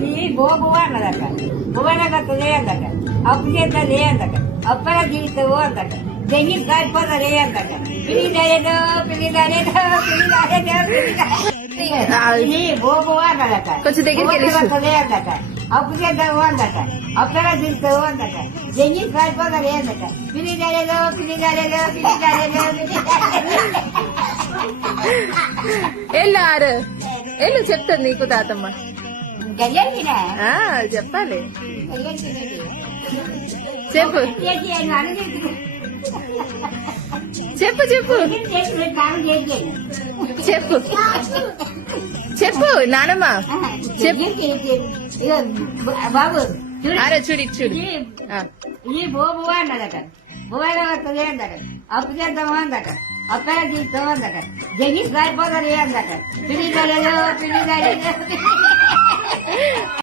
నీ బువ్వ అన్నదట బువ్వనగత్తదే అందట అప్పు చేద్దదే అందట అప్పల జీవితవు అందట దెంగి కాలిపోతారే అందట పిల్లిదారేదో పిల్లిదారేదో నీ బువ్వ అన్నదట కొంచెం దగ్గరికి వెళ్ళి బువ్వనగత్తదే అందట అప్పు చేద్దావు అందట అప్పల జీవితవు అందట దెంగి కాలిపోతారే అందట పిల్లిదారేదో పిల్లిదారేదో పిల్లిదారేదో వెళ్ళు ఆరు వెళ్ళు చెప్తుంది నీకు తాతమ్మ గజంకినా చెప్పాలి చెప్పు చెప్పు చెప్పు చెప్పు చెప్పు నానమ్మ చెప్పు బాబు అరే చూడు చూడు ఈ బువ్వ అన్నదట బువ్వలో వస్తుంది అందట అప్పు చేద్దాము అందట అప్పల జీవితం అందట జగి సారిపోతారు అందట పిల్లి పిల్లి